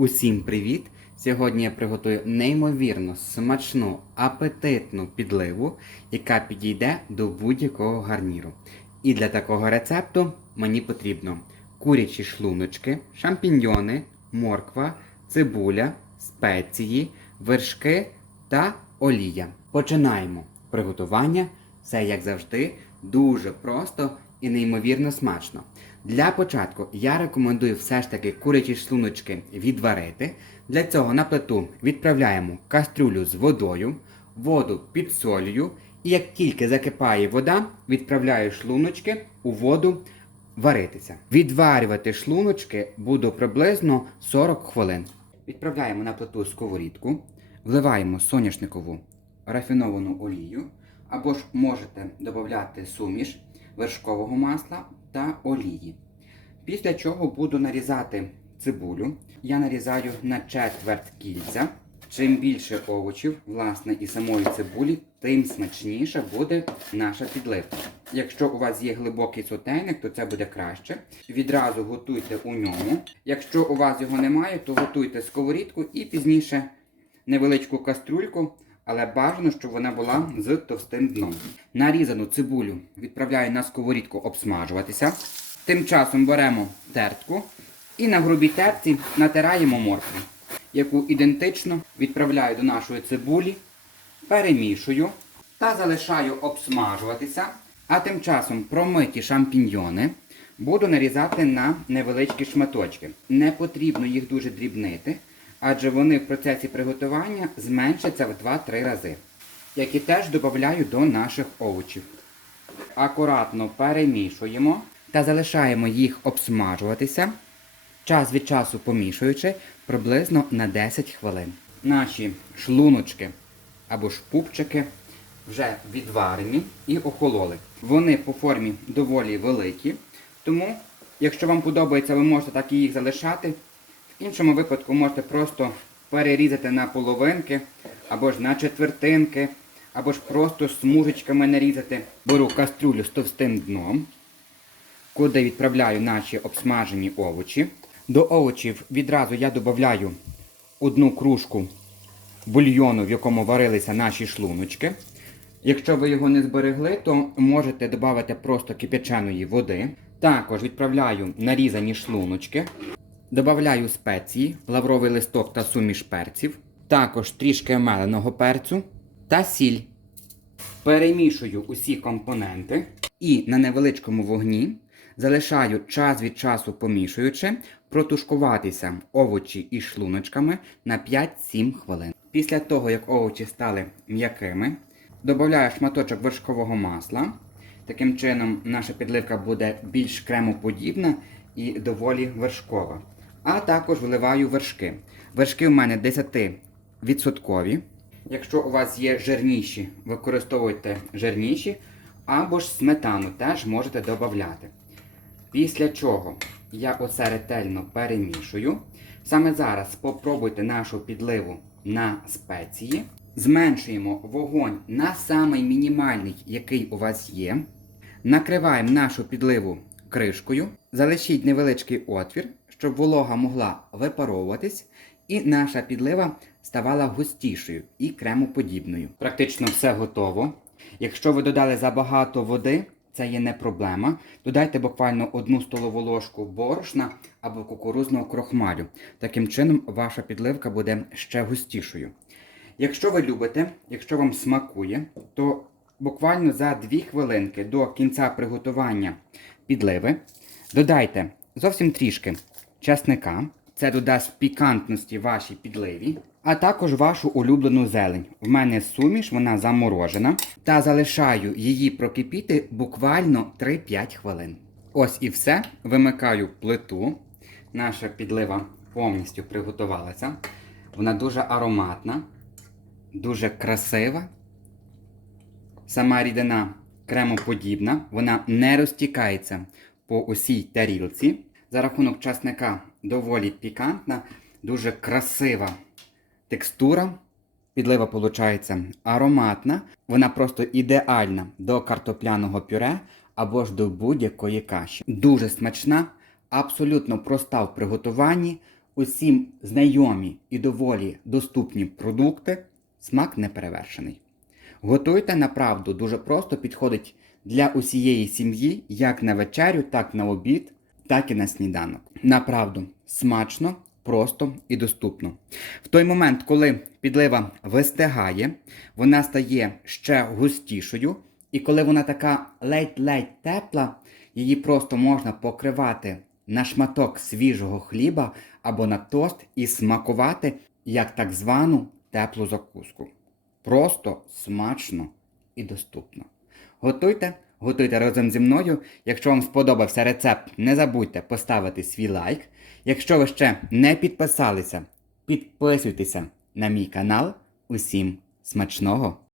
Усім привіт! Сьогодні я приготую неймовірно смачну, апетитну підливу, яка підійде до будь-якого гарніру. І для такого рецепту мені потрібно курячі шлуночки, шампіньйони, морква, цибуля, спеції, вершки та олія. Починаємо приготування. Все як завжди, дуже просто і неймовірно смачно. Для початку я рекомендую все ж таки курячі шлуночки відварити. Для цього на плиту відправляємо кастрюлю з водою, воду підсолюю, і як тільки закипає вода, відправляю шлуночки у воду варитися. Відварювати шлуночки буду приблизно 40 хвилин. Відправляємо на плиту сковорідку, вливаємо соняшникову рафіновану олію, або ж можете додати суміш вершкового масла та олії. Після чого буду нарізати цибулю. Я нарізаю на четверть кільця. Чим більше овочів, власне, і самої цибулі, тим смачніша буде наша підливка. Якщо у вас є глибокий сотейник, то це буде краще. Відразу готуйте у ньому. Якщо у вас його немає, то готуйте сковорідку і пізніше невеличку кастрюльку, але бажано, щоб вона була з товстим дном. Нарізану цибулю відправляю на сковорідку обсмажуватися. Тим часом беремо тертку і на грубій терці натираємо моркву, яку ідентично відправляю до нашої цибулі, перемішую та залишаю обсмажуватися. А тим часом промиті шампіньйони буду нарізати на невеличкі шматочки. Не потрібно їх дуже дрібнити, адже вони в процесі приготування зменшаться в 2-3 рази, які теж додаю до наших овочів. Акуратно перемішуємо та залишаємо їх обсмажуватися, час від часу помішуючи приблизно на 10 хвилин. Наші шлуночки або ж пупчики вже відварені і охололи. Вони по формі доволі великі, тому, якщо вам подобається, ви можете так і їх залишати. В іншому випадку можете просто перерізати на половинки, або ж на четвертинки, або ж просто смужечками нарізати. Беру кастрюлю з товстим дном, куди відправляю наші обсмажені овочі. До овочів відразу я додаю одну кружку бульйону, в якому варилися наші шлуночки. Якщо ви його не зберегли, то можете додати просто кипяченої води. Також відправляю нарізані шлуночки. Добавляю спеції, лавровий листок та суміш перців, також трішки меленого перцю та сіль. Перемішую усі компоненти і на невеличкому вогні залишаю час від часу помішуючи, протушкуватися овочі із шлуночками на 5-7 хвилин. Після того, як овочі стали м'якими, додаю шматочок вершкового масла. Таким чином, наша підливка буде більш кремоподібна і доволі вершкова. А також вливаю вершки. Вершки в мене 10%. Якщо у вас є жирніші, використовуйте жирніші, або ж сметану теж можете додати. Після чого я оце ретельно перемішую. Саме зараз спробуйте нашу підливу на спеції. Зменшуємо вогонь на самий мінімальний, який у вас є. Накриваємо нашу підливу кришкою. Залишіть невеличкий отвір, щоб волога могла випаровуватись, і наша підлива ставала густішою і кремоподібною. Практично все готово. Якщо ви додали забагато води, це є не проблема. Додайте буквально одну столову ложку борошна або кукурузного крохмалю. Таким чином ваша підливка буде ще густішою. Якщо ви любите, якщо вам смакує, то буквально за 2 хвилинки до кінця приготування підливи додайте зовсім трішки часника. Це додасть пікантності вашій підливі, а також вашу улюблену зелень. В мене суміш, вона заморожена. Та залишаю її прокипіти буквально 3-5 хвилин. Ось і все. Вимикаю плиту. Наша підлива повністю приготувалася. Вона дуже ароматна, дуже красива. Сама рідина кремоподібна, вона не розтікається по усій тарілці. За рахунок часника доволі пікантна, дуже красива текстура. Підлива виходить ароматна. Вона просто ідеальна до картопляного пюре або ж до будь-якої каші. Дуже смачна, абсолютно проста в приготуванні. усім знайомі і доволі доступні продукти, смак неперевершений. Готуйте направду дуже просто підходить для усієї сім'ї, як на вечерю, так на обід, так і на сніданок. Направду смачно, просто і доступно. В той момент, коли підлива вистигає, вона стає ще густішою, і коли вона така ледь-ледь тепла, її просто можна покривати на шматок свіжого хліба або на тост і смакувати як так звану теплу закуску. Просто смачно і доступно. Готуйте, готуйте разом зі мною. Якщо вам сподобався рецепт, не забудьте поставити свій лайк. Якщо ви ще не підписалися, підписуйтеся на мій канал. Усім смачного!